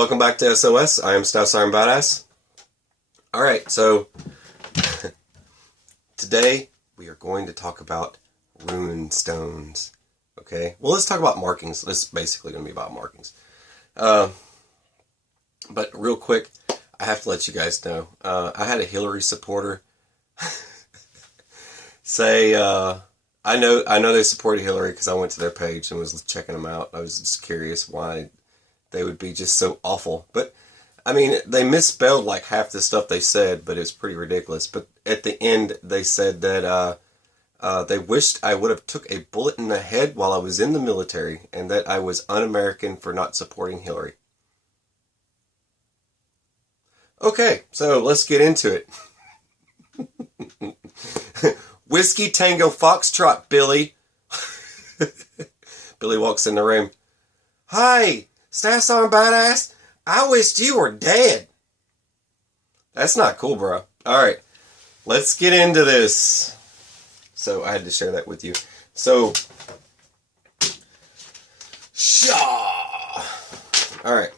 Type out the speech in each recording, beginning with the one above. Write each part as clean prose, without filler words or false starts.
Welcome back to SOS. I am Staff Sergeant Badass. Alright, so today we are going to talk about rune stones. Okay? Well, let's talk about markings. This is basically going to be about markings. But real quick, I have to let you guys know. I had a Hillary supporter say, I know they supported Hillary because I went to their page and was checking them out. I was just curious why they would be just so awful. But, I mean, they misspelled like half the stuff they said, but it's pretty ridiculous. But at the end, they said that they wished I would have took a bullet in the head while I was in the military, and that I was un-American for not supporting Hillary. Okay, so let's get into it. Whiskey Tango Foxtrot, Billy. Billy walks in the room. Hi, Staff Sergeant Badass. I wished you were dead. That's not cool, bro. Alright, let's get into this. So, I had to share that with you. So, shaw. Alright.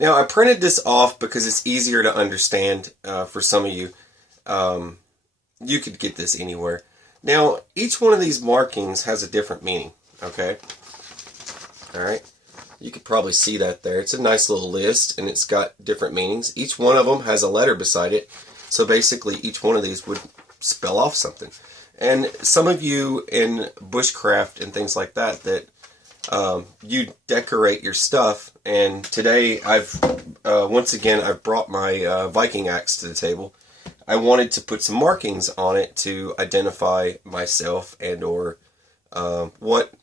Now, I printed this off because it's easier to understand for some of you. You could get this anywhere. Now, each one of these markings has a different meaning, okay? Alright, you could probably see that there. It's a nice little list, and it's got different meanings. Each one of them has a letter beside it, so basically each one of these would spell off something. And some of you in Bushcraft and things like that, you decorate your stuff, and today once again, I've brought my Viking axe to the table. I wanted to put some markings on it to identify myself and or what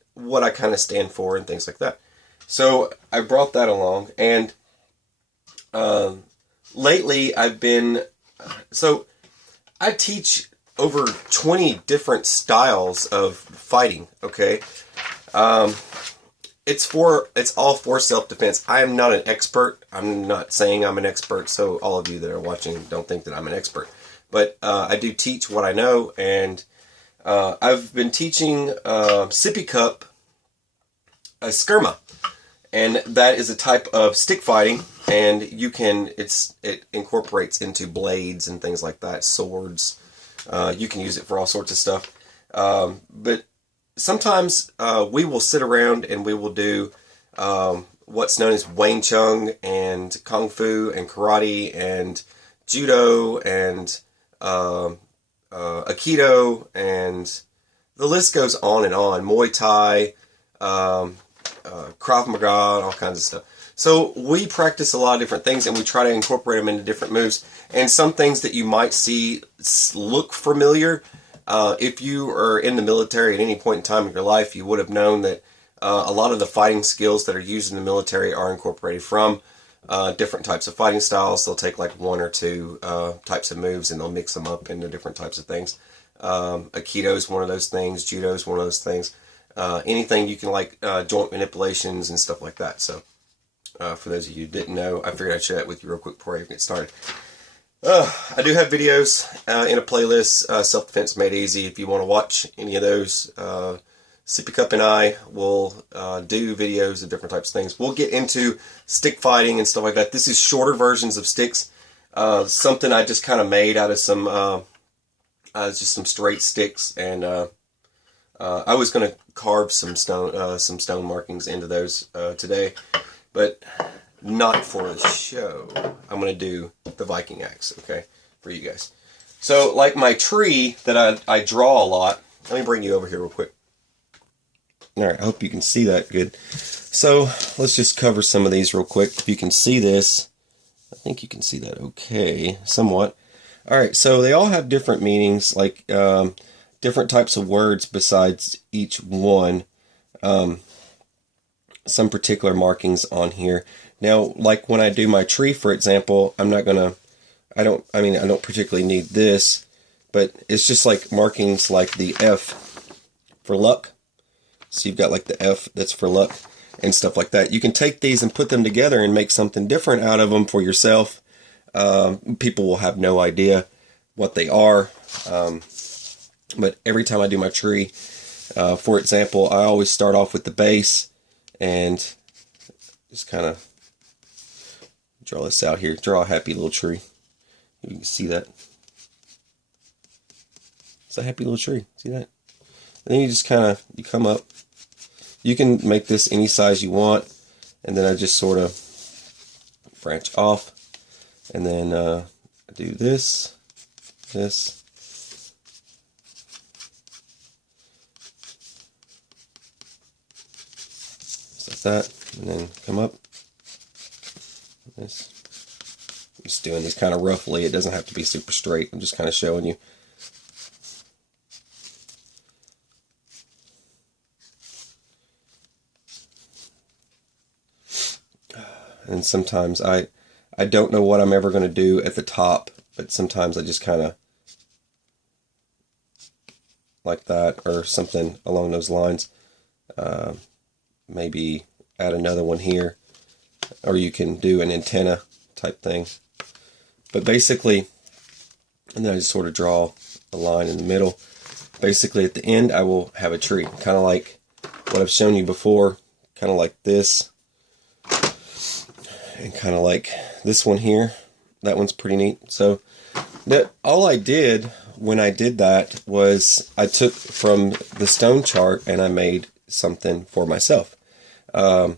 I kind of stand for and things like that. So I brought that along, and lately I've been, so I teach over 20 different styles of fighting, okay? It's all for self-defense. I am not an expert. I'm not saying I'm an expert, so all of you that are watching don't think that I'm an expert. But I do teach what I know, and I've been teaching Sippy Cup Skirma, and that is a type of stick fighting, and it incorporates into blades and things like that, swords. You can use it for all sorts of stuff. But sometimes we will sit around and we will do what's known as Wing Chun and Kung Fu and Karate and Judo and Aikido, and the list goes on and on. Muay Thai, Krav Maga, all kinds of stuff. So we practice a lot of different things, and we try to incorporate them into different moves. And some things that you might see look familiar. If you are in the military at any point in time in your life, you would have known that a lot of the fighting skills that are used in the military are incorporated from different types of fighting styles. They'll take like one or two types of moves and they'll mix them up into different types of things. Aikido is one of those things. Judo is one of those things. Anything you can like joint manipulations and stuff like that. So for those of you who didn't know, I figured I'd share that with you real quick before I even get started. I do have videos in a playlist, Self-Defense Made Easy. If you want to watch any of those, Sippy Cup and I will do videos of different types of things. We'll get into stick fighting and stuff like that. This is shorter versions of sticks. Something I just kind of made out of just some straight sticks, and I was going to carve some stone markings into those today, but not for the show. I'm going to do the Viking axe, okay, for you guys. So, like my tree that I draw a lot, let me bring you over here real quick. Alright, I hope you can see that good. So, let's just cover some of these real quick. If you can see this, I think you can see that okay, somewhat. Alright, so they all have different meanings, like different types of words besides each one. Some particular markings on here. Now, like when I do my tree, for example, I don't particularly need this, but it's just like markings like the F for luck. So you've got like the F that's for luck and stuff like that. You can take these and put them together and make something different out of them for yourself. People will have no idea what they are. But every time I do my tree, for example, I always start off with the base and just kind of draw this out here. Draw a happy little tree. You can see that. It's a happy little tree. See that? And then you just kind of, you come up. You can make this any size you want. And then I just sort of branch off. And then I do this, this. Just like that. And then come up. This. I'm just doing this kind of roughly. It doesn't have to be super straight. I'm just kind of showing you. And sometimes I don't know what I'm ever going to do at the top, but sometimes I just kind of like that or something along those lines. Maybe add another one here, or you can do an antenna type thing. But basically, and then I just sort of draw a line in the middle. Basically at the end I will have a tree, kind of like what I've shown you before, kind of like this. And kind of like this one here. That one's pretty neat. So that all I did when I did that was I took from the stone chart and I made something for myself. I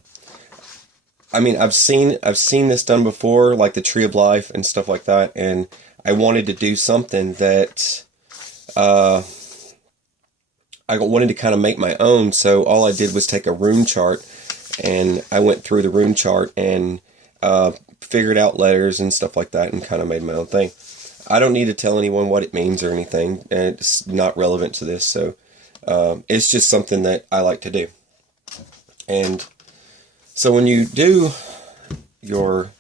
mean, I've seen this done before, like the Tree of Life and stuff like that, and I wanted to do something that I wanted to kind of make my own. So all I did was take a rune chart, and I went through the rune chart and figured out letters and stuff like that and kind of made my own thing. I don't need to tell anyone what it means or anything, and it's not relevant to this, so it's just something that I like to do. And so when you do your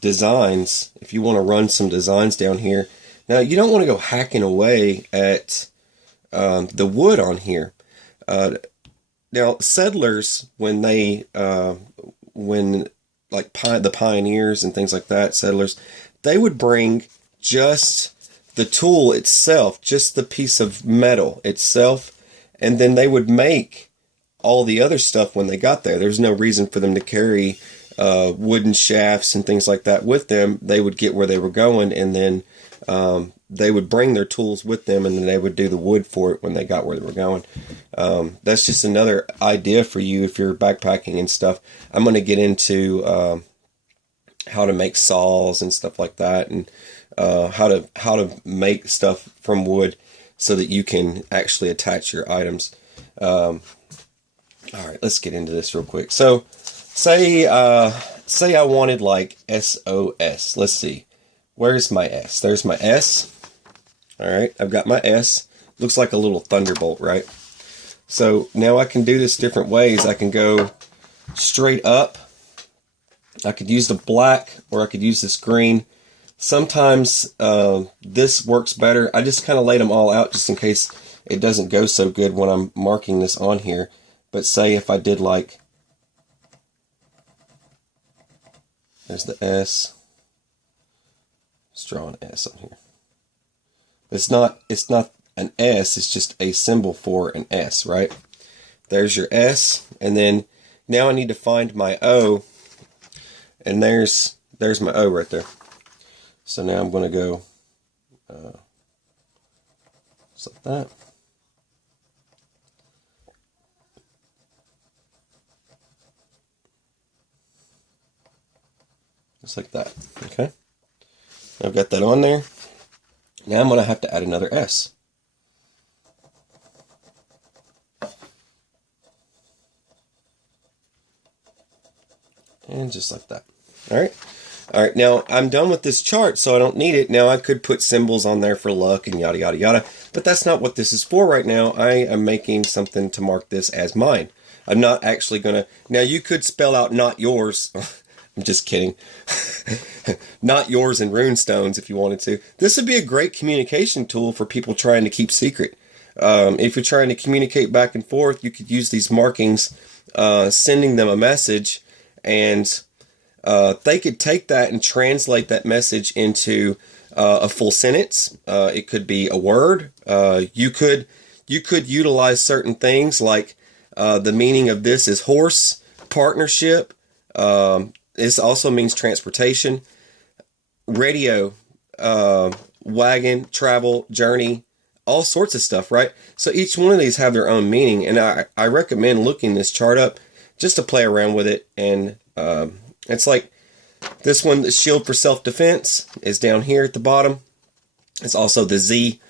designs, if you want to run some designs down here, now you don't want to go hacking away at the wood on here. Now settlers, when they like the pioneers and things like that, settlers, they would bring just the tool itself, just the piece of metal itself, and then they would make all the other stuff when they got there. There's no reason for them to carry wooden shafts and things like that with them. They would get where they were going, and then they would bring their tools with them, and then they would do the wood for it when they got where they were going. That's just another idea for you if you're backpacking and stuff. I'm going to get into how to make saws and stuff like that, and how to make stuff from wood so that you can actually attach your items. All right, let's get into this real quick. So, say I wanted like SOS. Let's see. Where's my S? There's my S. All right, I've got my S. Looks like a little thunderbolt, right? So now I can do this different ways. I can go straight up. I could use the black, or I could use this green. Sometimes this works better. I just kind of laid them all out just in case it doesn't go so good when I'm marking this on here. But say if I did like, there's the S. Let's draw an S on here. It's not an S, it's just a symbol for an S, right? There's your S, and then now I need to find my O, and there's my O right there. So now I'm going to go just like that. Just like that, okay? I've got that on there. Now I'm going to have to add another S. And just like that. Alright. Alright, now I'm done with this chart, so I don't need it. Now I could put symbols on there for luck and yada yada yada, but that's not what this is for right now. I am making something to mark this as mine. I'm not actually going to... Now you could spell out not yours... I'm just kidding. Not yours in runestones if you wanted to. This would be a great communication tool for people trying to keep secret. If you're trying to communicate back and forth, you could use these markings, sending them a message, and they could take that and translate that message into a full sentence. It could be a word. You could utilize certain things like the meaning of this is horse, partnership, This also means transportation, radio, wagon, travel, journey, all sorts of stuff, right? So each one of these have their own meaning, and I recommend looking this chart up just to play around with it. And it's like this one, the shield for self-defense, is down here at the bottom. It's also the Z.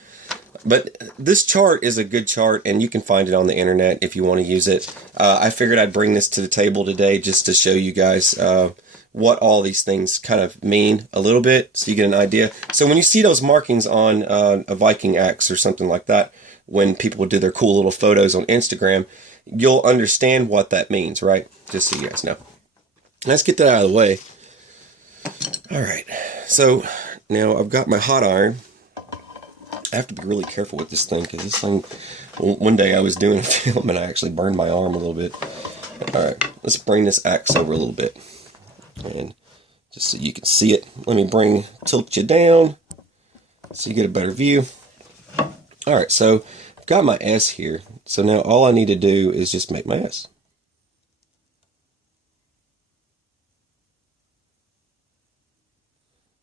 But this chart is a good chart, and you can find it on the internet if you want to use it. I figured I'd bring this to the table today just to show you guys what all these things kind of mean a little bit, so you get an idea. So when you see those markings on a Viking axe or something like that, when people do their cool little photos on Instagram, you'll understand what that means, right? Just so you guys know. Let's get that out of the way. All right, so now I've got my hot iron. I have to be really careful with this thing, because this thing, one day I was doing a film and I actually burned my arm a little bit. Alright, let's bring this axe over a little bit, and just so you can see it, let me tilt you down so you get a better view. Alright, so I've got my S here, so now all I need to do is just make my S.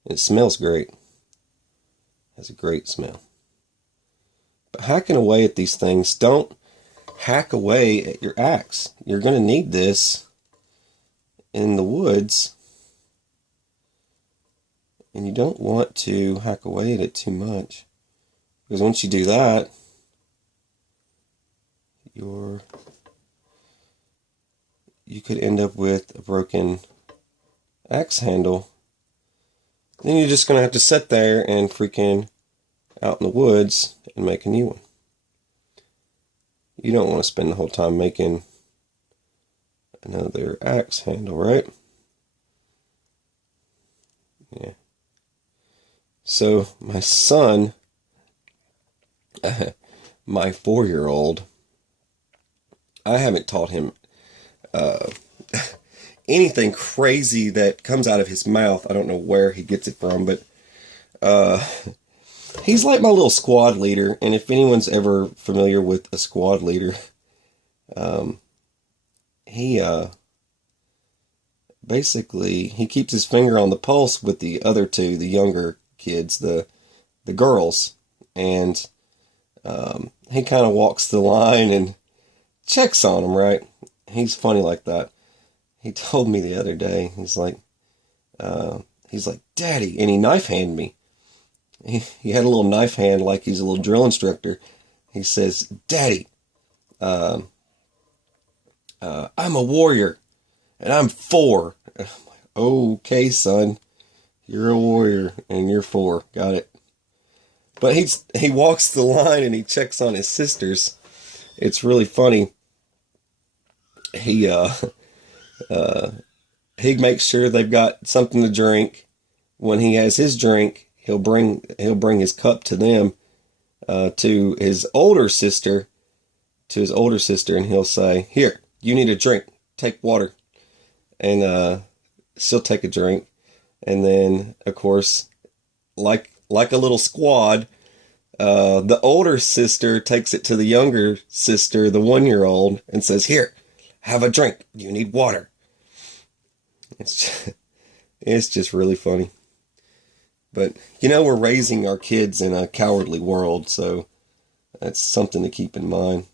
It smells great. It has a great smell. But hacking away at these things, don't hack away at your axe. You're going to need this in the woods, and you don't want to hack away at it too much, because once you do that, you could end up with a broken axe handle. Then you're just going to have to sit there and freaking out in the woods and make a new one. You don't want to spend the whole time making another axe handle, right? Yeah. So my son, my 4-year-old, I haven't taught him anything crazy that comes out of his mouth. I don't know where he gets it from, but he's like my little squad leader. And if anyone's ever familiar with a squad leader, he basically, he keeps his finger on the pulse with the other two, the younger kids, the girls, and he kind of walks the line and checks on them, right? He's funny like that. He told me the other day, he's like, Daddy, and he knife handed me. He had a little knife hand like he's a little drill instructor. He says, Daddy, I'm a warrior, and I'm 4. I'm like, okay, son, you're a warrior, and you're 4. Got it. But he walks the line, and he checks on his sisters. It's really funny. He makes sure they've got something to drink. When he has his drink, he'll bring his cup to them, to his older sister, and he'll say, "Here, you need a drink. Take water." And she'll take a drink, and then of course, like a little squad, the older sister takes it to the younger sister, the 1-year-old, and says, "Here, have a drink. You need water." It's just really funny. But, we're raising our kids in a cowardly world, so that's something to keep in mind.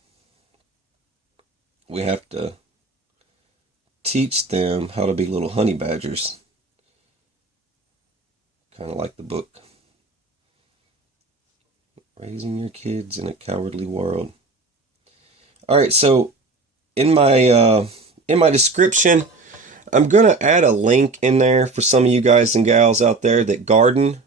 We have to teach them how to be little honey badgers. Kind of like the book. Raising your kids in a cowardly world. Alright, so in my description, I'm going to add a link in there for some of you guys and gals out there that garden.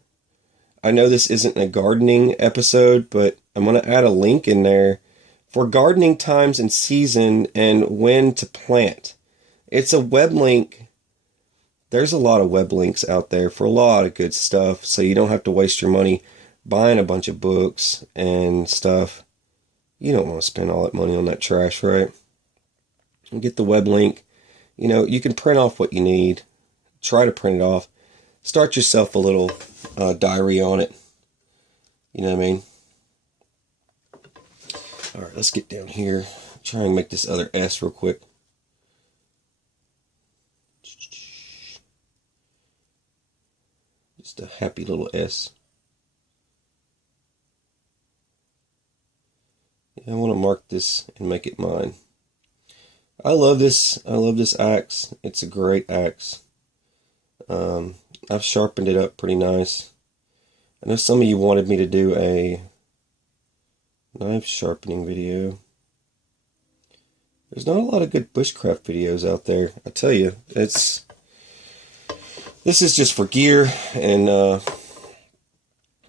I know this isn't a gardening episode, but I'm going to add a link in there for gardening times and season and when to plant. It's a web link. There's a lot of web links out there for a lot of good stuff, so you don't have to waste your money buying a bunch of books and stuff. You don't want to spend all that money on that trash, right? Get the web link. You can print off what you need. Try to print it off. Start yourself a little diary on it. You know what I mean? Alright, let's get down here. Try and make this other S real quick. Just a happy little S. Yeah, I want to mark this and make it mine. I love this. I love this axe. It's a great axe. I've sharpened it up pretty nice. I know some of you wanted me to do a knife sharpening video. There's not a lot of good bushcraft videos out there. I tell you, this is just for gear, and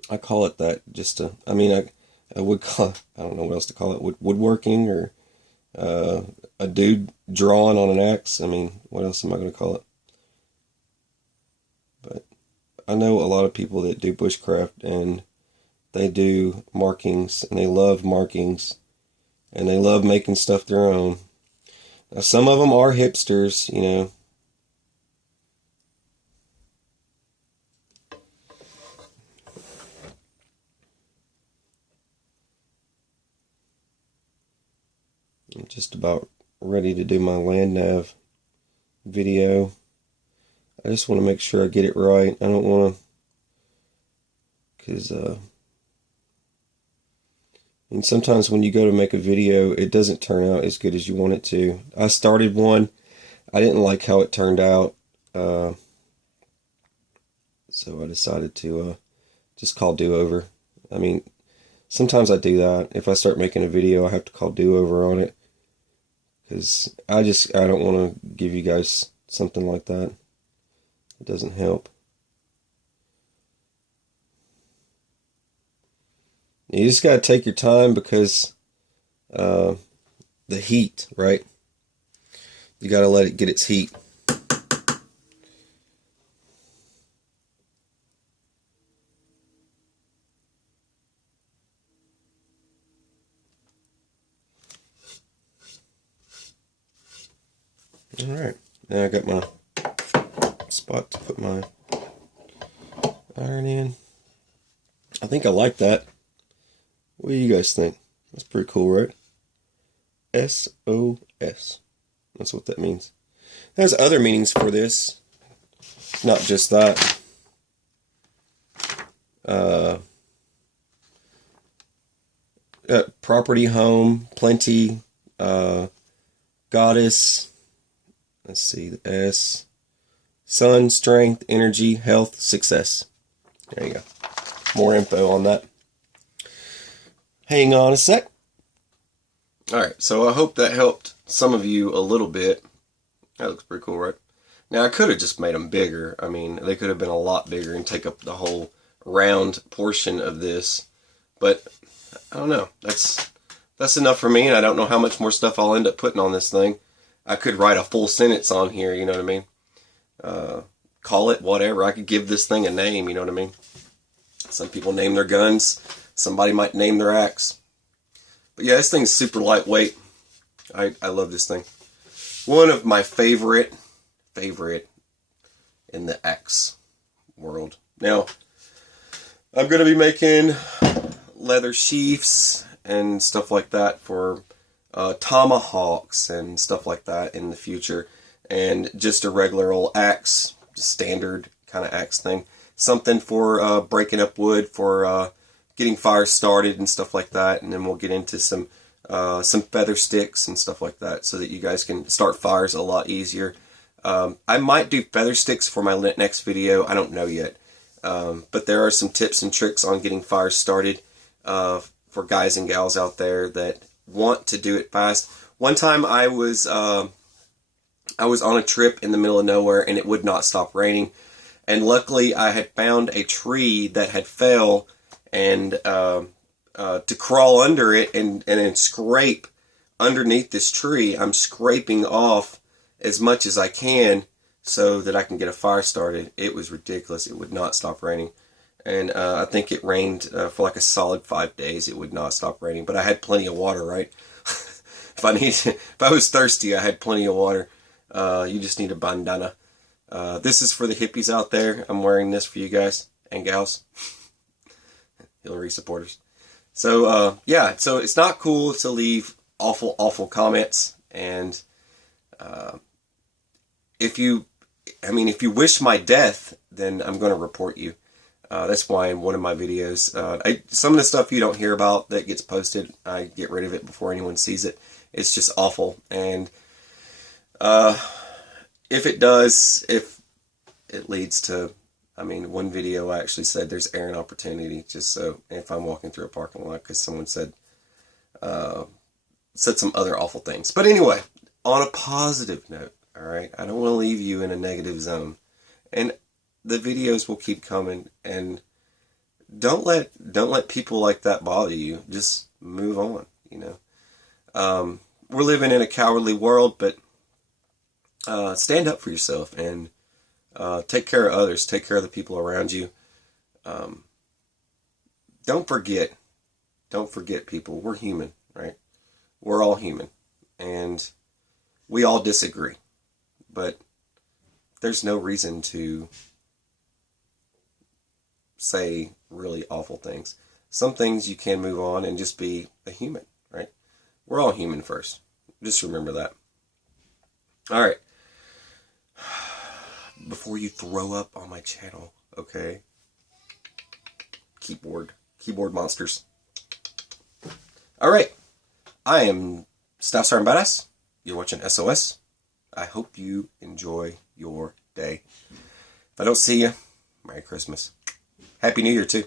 I call it that. Just to, I mean, I would call, I don't know what else to call it, woodworking, or a dude drawing on an axe. I mean, what else am I going to call it? But I know a lot of people that do bushcraft, and they do markings, and they love markings, and they love making stuff their own. Now, some of them are hipsters, you know. I'm just about ready to do my land nav video. I just want to make sure I get it right. I don't want to, because and sometimes when you go to make a video, it doesn't turn out as good as you want it to. I started one. I didn't like how it turned out. So I decided to just call do-over. I mean, sometimes I do that. If I start making a video, I have to call do-over on it. Because I don't want to give you guys something like that. It doesn't help. You just got to take your time, because the heat, right? You got to let it get its heat. Alright, now I got my spot to put my iron in. I think I like that. What do you guys think? That's pretty cool, right? SOS. That's what that means. There's other meanings for this. Not just that. Property, home, plenty, goddess. Let's see, the S. Sun, strength, energy, health, success. There you go. More info on that. Hang on a sec. Alright, so I hope that helped some of you a little bit. That looks pretty cool, right? Now, I could have just made them bigger. I mean, they could have been a lot bigger and take up the whole round portion of this. But, I don't know. That's enough for me, and I don't know how much more stuff I'll end up putting on this thing. I could write a full sentence on here, you know what I mean? Call it whatever. I could give this thing a name, you know what I mean? Some people name their guns. Somebody might name their axe. But yeah, this thing's super lightweight. I love this thing. One of my favorite in the axe world. Now, I'm going to be making leather sheaths and stuff like that for tomahawks and stuff like that in the future, and just a regular old axe, just standard kind of axe thing. Something for breaking up wood, for getting fires started and stuff like that, and then we'll get into some feather sticks and stuff like that, so that you guys can start fires a lot easier. I might do feather sticks for my next video. I don't know yet, but there are some tips and tricks on getting fires started for guys and gals out there that want to do it fast. One time I was on a trip in the middle of nowhere, and it would not stop raining, and luckily I had found a tree that had fell, and to crawl under it and then scrape underneath this tree. I'm scraping off as much as I can so that I can get a fire started. It was ridiculous. It would not stop raining. And I think it rained for like a solid 5 days. It would not stop raining. But I had plenty of water, right? If I was thirsty, I had plenty of water. You just need a bandana. This is for the hippies out there. I'm wearing this for you guys and gals. Hillary supporters. So, yeah. So it's not cool to leave awful comments. And if you wish my death, then I'm going to report you. That's why in one of my videos, some of the stuff you don't hear about that gets posted, I get rid of it before anyone sees it. It's just awful. And if it leads to, I mean, one video I actually said there's air and opportunity, just so if I'm walking through a parking lot, because someone said some other awful things. But anyway, on a positive note, all right, I don't want to leave you in a negative zone. And the videos will keep coming, and don't let people like that bother you. Just move on, you know. We're living in a cowardly world, but stand up for yourself and take care of others. Take care of the people around you. Don't forget people. We're human, right? We're all human, and we all disagree, but there's no reason to say really awful things. Some things you can move on and just be a human, right? We're all human first. Just remember that. All right. Before you throw up on my channel, okay? Keyboard monsters. All right. I am Staff Sergeant Badass. You're watching SOS. I hope you enjoy your day. If I don't see you, Merry Christmas. Happy New Year, too.